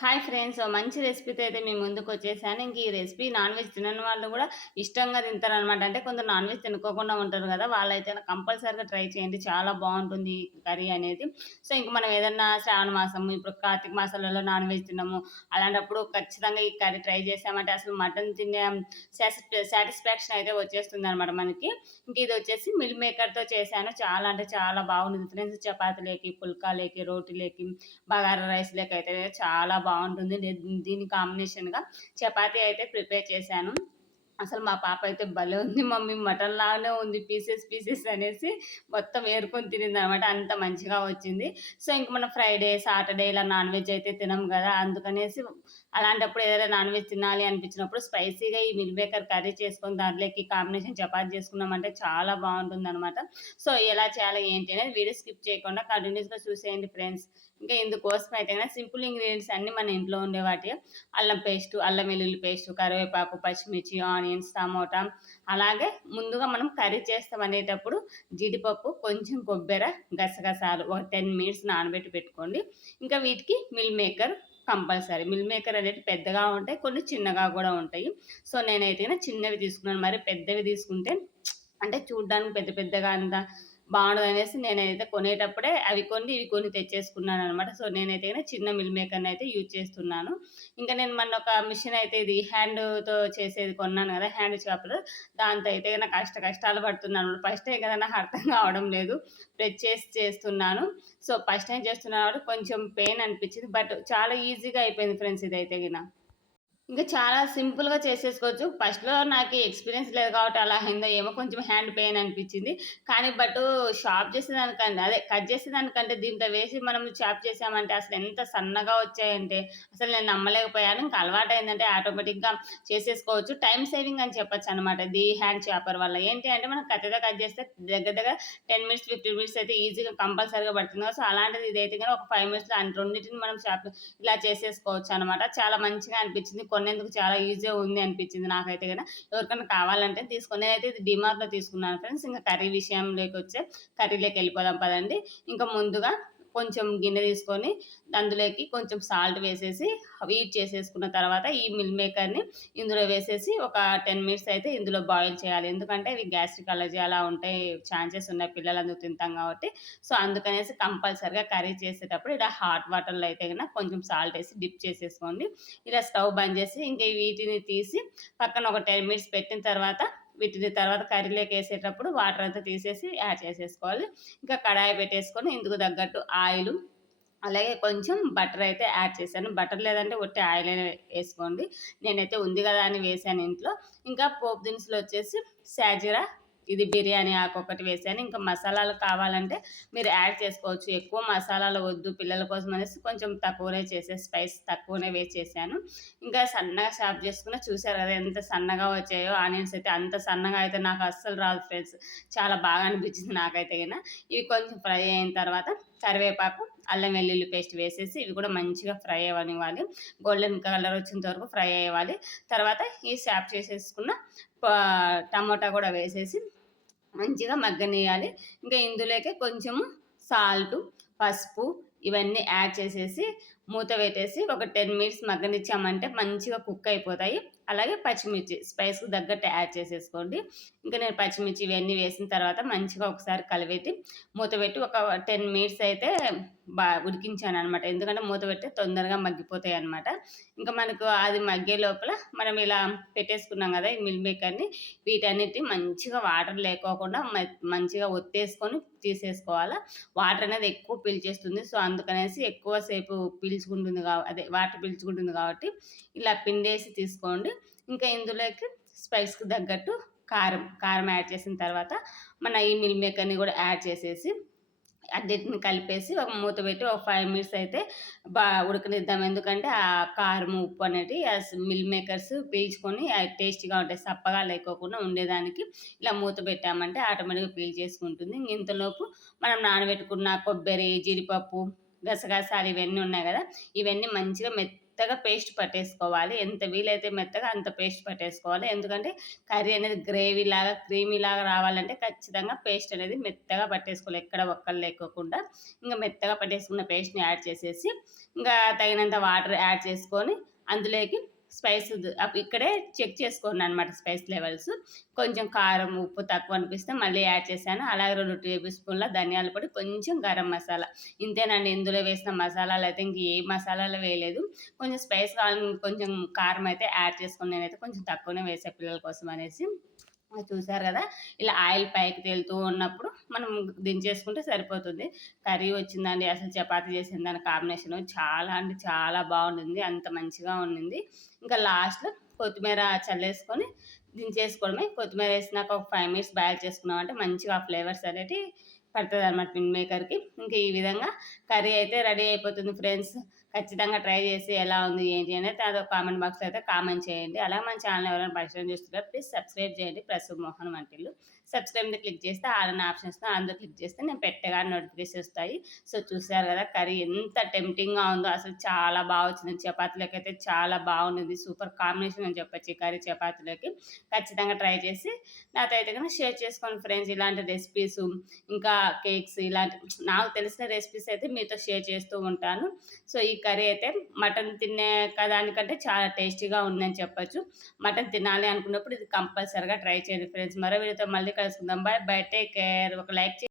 Hi friends మంచి రెసిపీతో అయితే మీ ముందుకు వచ్చేసాను. ఇంక ఈ రెసిపీ నాన్ వెజ్ తినని వాళ్ళు కూడా ఇష్టంగా తింటారు అనమాట అంటే కొందరు నాన్ వెజ్ తినుకోకుండా ఉంటారు కదా వాళ్ళైతే కంపల్సరీగా ట్రై చేయండి. చాలా బాగుంటుంది ఈ కర్రీ అనేది. సో ఇంక మనం ఏదన్నా శ్రావణ మాసం ఇప్పుడు కార్తీక మాసాలలో నాన్ వెజ్ తిన్నాము అలాంటప్పుడు ఖచ్చితంగా ఈ కర్రీ ట్రై చేసామంటే అసలు మటన్ తినే సాటిస్ఫాక్షన్ అయితే వచ్చేస్తుంది అనమాట మనకి. ఇంక ఇది వచ్చేసి మిల్ మేకర్తో చేశాను. చాలా అంటే చాలా బాగుంది ఫ్రెండ్స్ చపాతీలేకి పుల్కాలేకి రోటీలేకి బగారా రైస్ లేక అయితే చాలా బాగుంటుంది. దీని కాంబినేషన్గా చపాతీ అయితే ప్రిపేర్ చేశాను. అసలు మా పాప అయితే భలే ఉంది మమ్మీ. మటన్ లాగానే ఉంది. పీసెస్ పీసెస్ అనేసి మొత్తం ఏరుకొని తినింది అనమాట అంత మంచిగా వచ్చింది. సో ఇంక మనం ఫ్రైడే సాటర్డే ఇలా నాన్ వెజ్ అయితే తినం కదా. అందుకనేసి అలాంటప్పుడు ఏదైనా నాన్ వెజ్ తినాలి అనిపించినప్పుడు స్పైసీగా ఈ మిల్ మేకర్ కర్రీ చేసుకొని దాంట్లోకి కాంబినేషన్ చపాతి చేసుకున్నామంటే చాలా బాగుంటుంది అనమాట సో ఎలా చేయాలి ఏంటి అనేది వీడియో స్కిప్ చేయకుండా కంటిన్యూస్గా చూసేయండి ఫ్రెండ్స్. ఇంకా ఇందుకోసం అయితే సింపుల్ ఇంగ్రీడియంట్స్ అన్నీ మన ఇంట్లో ఉండే వాటి. అల్లం పేస్ట్ అల్లం వెల్లుల్లి పేస్ట్ కరివేపాకు పచ్చిమిర్చి ఆనియన్స్ టమోటా. అలాగే ముందుగా మనం కర్రీ చేస్తాం అనేటప్పుడు జీడిపప్పు కొంచెం కొబ్బరి గసగసాలు ఒక టెన్ మినిట్స్ నానబెట్టి పెట్టుకోండి. ఇంకా వీటికి meal maker compulsory. Meal maker అనేది పెద్దగా ఉంటాయి కొన్ని చిన్నగా కూడా ఉంటాయి. సో నేనైతే చిన్నవి తీసుకున్నాను. మరి పెద్దవి తీసుకుంటే అంటే చూడ్డానికి పెద్ద పెద్దగా అంత బాగుండదు అనేసి నేనైతే కొనేటప్పుడే అవి కొన్ని ఇవి కొన్ని తెచ్చేసుకున్నాను అనమాట సో నేనైతే చిన్న మిల్ మేకర్ని అయితే యూజ్ చేస్తున్నాను. ఇంకా నేను మొన్న ఒక మిషన్ అయితే ఇది హ్యాండ్తో చేసేది కొన్నాను కదా హ్యాండ్ చేపలు. దాంతో అయితే నాకు కష్ట కష్టాలు పడుతున్నాను. ఫస్ట్ టైం కదా నాకు అర్థం కావడం లేదు. ప్రెస్ చేసి చేస్తున్నాను. సో ఫస్ట్ టైం చేస్తున్నాను కొంచెం పెయిన్ అనిపించింది. బట్ చాలా ఈజీగా అయిపోయింది ఫ్రెండ్స్ ఇదైతే గిన. ఇంకా చాలా సింపుల్గా చేసేసుకోవచ్చు. ఫస్ట్లో నాకు ఎక్స్పీరియన్స్ లేదు కాబట్టి అలా అయిందో ఏమో కొంచెం హ్యాండ్ పెయిన్ అనిపించింది. కానీ బట్ షాప్ చేసేదానికంటే అదే కట్ చేసేదానికంటే దీంట్లో వేసి మనం చాప్ చేసామంటే అసలు ఎంత సన్నగా వచ్చాయంటే అసలు నేను నమ్మలేకపోయాను. ఇంకా అలవాటు అయిందంటే ఆటోమేటిక్గా చేసేసుకోవచ్చు. టైం సేవింగ్ అని చెప్పొచ్చు అనమాట ది హ్యాండ్ చాపర్ వల్ల ఏంటి అంటే మనం కత్తిగా కట్ చేస్తే దగ్గర దగ్గర టెన్ మినిట్స్ ఫిఫ్టీన్ మినిట్స్ అయితే ఈజీగా కంపల్సరీగా పడుతుంది. సో అలాంటిది ఇదైతే కానీ ఒక ఫైవ్ మినిట్స్లో రెండింటిని మనం చాప్ ఇలా చేసేసుకోవచ్చు అనమాట చాలా మంచిగా అనిపించింది. కొనేందుకు చాలా ఈజీగా ఉంది అనిపించింది నాకైతే కదా ఎవరికైనా కావాలంటే తీసుకుని నేనైతే ఇది డిమార్ట్లో తీసుకున్నాను ఫ్రెండ్స్. ఇంకా కర్రీ విషయంలోకి వచ్చే కర్రీలోకి వెళ్ళిపోదాం పదండి. ఇంకా ముందుగా కొంచెం గిన్నె తీసుకొని అందులోకి కొంచెం సాల్ట్ వేసేసి హీట్ చేసేసుకున్న తర్వాత ఈ మిల్ మేకర్ని ఇందులో వేసేసి ఒక టెన్ మినిట్స్ అయితే ఇందులో బాయిల్ చేయాలి. ఎందుకంటే ఇవి గ్యాస్ట్రిక్ అలర్జీ అలా ఉంటాయి ఛాన్సెస్ ఉన్నాయి పిల్లలందరూ తింటాం కాబట్టి. సో అందుకనేసి కంపల్సరిగా కర్రీ చేసేటప్పుడు ఇలా హాట్ వాటర్లో అయితే కనుక కొంచెం సాల్ట్ వేసి డిప్ చేసేసుకోండి. ఇలా స్టవ్ బంద్ చేసి ఇంకా వీటిని తీసి పక్కన ఒక టెన్ మినిట్స్ పెట్టిన తర్వాత వీటిని తర్వాత కర్రీలోకి వేసేటప్పుడు వాటర్ అంతా తీసేసి యాడ్ చేసేసుకోవాలి. ఇంకా కడాయి పెట్టేసుకొని ఇందుకు తగ్గట్టు ఆయిల్ అలాగే కొంచెం బటర్ అయితే యాడ్ చేశాను. బటర్ లేదంటే ఒట్టి ఆయిల్ వేసుకోండి. నేనైతే ఉంది కదా అని వేసాను ఇంట్లో. ఇంకా పోపు దినుసులు వచ్చేసి శాజీరా ఇది బిర్యానీ ఆకు ఒకటి వేసాను. ఇంకా మసాలాలు కావాలంటే మీరు యాడ్ చేసుకోవచ్చు. ఎక్కువ మసాలాలు వద్దు పిల్లల కోసం అనేసి కొంచెం తక్కువనే చేసే స్పైస్ తక్కువనే వేసి చేశాను. ఇంకా సన్నగా షాప్ చేసుకున్న చూసారు కదా ఎంత సన్నగా వచ్చాయో ఆనియన్స్ అయితే అంత సన్నగా అయితే నాకు అస్సలు రాదు ఫ్రెండ్స్. చాలా బాగా అనిపించింది నాకైతే అయినా. ఇవి కొంచెం ఫ్రై అయిన తర్వాత కరివేపాకు అల్లం వెల్లుల్లి పేస్ట్ వేసేసి ఇవి కూడా మంచిగా ఫ్రై అవ్వనివ్వాలి. గోల్డెన్ కలర్ వచ్చేంత వరకు ఫ్రై అయ్యాలి తర్వాత ఈ షాప్ చేసేసుకున్న టమోటా కూడా వేసేసి మంచిగా మగ్గనియాలి ఇంకా ఇందులోకి కొంచెము సాల్టు పసుపు ఇవన్నీ యాడ్ చేసేసి మూత పెట్టేసి ఒక టెన్ మినిట్స్ మగ్గనిచ్చామంటే మంచిగా కుక్ అయిపోతాయి. అలాగే పచ్చిమిర్చి స్పైస్కి తగ్గట్టు యాడ్ చేసేసుకోండి. ఇంకా నేను పచ్చిమిర్చి ఇవన్నీ వేసిన తర్వాత మంచిగా ఒకసారి కలిపెట్టి మూత పెట్టి ఒక టెన్ మినిట్స్ అయితే బా ఉడికించాను అనమాట ఎందుకంటే మూత పెడితే తొందరగా మగ్గిపోతాయి అనమాట ఇంకా మనకు అది మగ్గే లోపల మనం ఇలా పెట్టేసుకున్నాం కదా ఈ మిల్ మేకర్ని వీటన్నిటి మంచిగా వాటర్ లేకోకుండా మంచిగా ఒత్తేసుకొని తీసేసుకోవాలి? వాటర్ అనేది ఎక్కువ పీల్చేస్తుంది. సో అందుకనేసి ఎక్కువసేపు పీల్చుకుంటుంది కా అదే వాటర్ పీల్చుకుంటుంది కాబట్టి ఇలా పిండేసి తీసుకోండి. ఇంకా ఇందులోకి స్పైస్కి తగ్గట్టు కారం కారం యాడ్ చేసిన తర్వాత మన ఈ మిల్ మేకర్ని కూడా యాడ్ చేసేసి అన్నిటిని కలిపేసి ఒక మూత పెట్టి ఒక ఫైవ్ మినిట్స్ అయితే బా ఉడకనిద్దాం. ఎందుకంటే ఆ కారం ఉప్పు అనేది మిల్ మేకర్స్ పీల్చుకొని టేస్టీగా ఉంటాయి. సప్పగా లేకోకుండా ఉండేదానికి ఇలా మూత పెట్టామంటే ఆటోమేటిక్గా పీల్ చేసుకుంటుంది. ఇంతలోపు మనం నానబెట్టుకున్న కొబ్బరి జీడిపప్పు గసగసాలు ఇవన్నీ ఉన్నాయి కదా ఇవన్నీ మంచిగా మెత్త మెత్తగా పేస్ట్ పట్టేసుకోవాలి. ఎంత వీలైతే మెత్తగా అంత పేస్ట్ పట్టేసుకోవాలి. ఎందుకంటే కర్రీ అనేది గ్రేవీ లాగా క్రీమీ లాగా రావాలంటే ఖచ్చితంగా పేస్ట్ అనేది మెత్తగా పట్టేసుకోవాలి. ఎక్కడ ఒక్కలు లేకోకుండా ఇంకా మెత్తగా పట్టేసుకున్న పేస్ట్ని యాడ్ చేసేసి ఇంకా తగినంత వాటర్ యాడ్ చేసుకొని అందులోకి స్పైస్ ఇక్కడే చెక్ చేసుకోండి అనమాట స్పైస్ లెవెల్స్. కొంచెం కారం ఉప్పు తక్కువ అనిపిస్తే మళ్ళీ యాడ్ చేశాను. అలాగే రెండు టేబుల్ స్పూన్ల ధనియాల పొడి కొంచెం గరం మసాలా. ఇంతేనండి ఇందులో వేసిన మసాలాలు అయితే ఇంక ఏ మసాలాలు వేయలేదు. కొంచెం స్పైస్ కావాలి కొంచెం కారం అయితే యాడ్ చేసుకుని నేనైతే కొంచెం తక్కువనే వేసే పిల్లల కోసం అనేసి. చూసారు కదా? ఇలా ఆయిల్ పైకి తేలుతూ ఉన్నప్పుడు మనం దించేసుకుంటే సరిపోతుంది. కర్రీ వచ్చిందండి అసలు చపాతీ చేసిన దాని కాంబినేషన్ చాలా అంటే చాలా బాగుంటుంది అంత మంచిగా ఉండింది. ఇంకా లాస్ట్లో కొత్తిమీర చల్లేసుకొని దించేసుకోవడమే. కొత్తిమీర వేసినాక ఒక ఫైవ్ మినిట్స్ బాయిల్ చేసుకున్నామంటే మంచిగా ఫ్లేవర్స్ అనేటివి పడుతుంది అనమాట పిన్ మేకర్కి. ఇంకా ఈ విధంగా కర్రీ అయితే రెడీ అయిపోతుంది ఫ్రెండ్స్. ఖచ్చితంగా ట్రై చేసి ఎలా ఉంది ఏంటి అనేది అది కామెంట్ బాక్స్లో అయితే కామెంట్ చేయండి. అలా మన ఛానల్ ఎవరైనా పరిచయం చేస్తున్నారు ప్లీజ్ సబ్స్క్రైబ్ చేయండి. ప్రస్తుత మోహన్ వంటిల్లు సబ్స్క్రైబ్ క్లిక్ చేస్తే ఆలన్న ఆప్షన్స్ అందరూ క్లిక్ చేస్తే నేను పెట్టగా నోటిఫికేషన్ వస్తాయి. సో చూసారు కదా కర్రీ ఎంత టెంప్టింగ్గా ఉందో. అసలు చాలా బాగా వచ్చింది. చపాతీలోకి అయితే చాలా బాగుంది సూపర్ కాంబినేషన్ అని చెప్పొచ్చు కర్రీ చపాతీలోకి. ఖచ్చితంగా ట్రై చేసి నాతో అయితే కనుక షేర్ చేసుకోండి ఫ్రెండ్స్ ఇలాంటి రెసిపీస్ ఇంకా కేక్స్ ఇలాంటి నాకు తెలిసిన రెసిపీస్ అయితే మీతో షేర్ చేస్తూ ఉంటాను. సో ఈ కర్రీ అయితే మటన్ తినే దానికంటే చాలా టేస్టీగా ఉందని చెప్పొచ్చు. మటన్ తినాలి అనుకున్నప్పుడు ఇది కంపల్సరీగా ట్రై చేయండి ఫ్రెండ్స్. మరో వీడియోతో మళ్ళీ కలుసుకుందాం. బాయ్. Bye take care. ఒక లైక్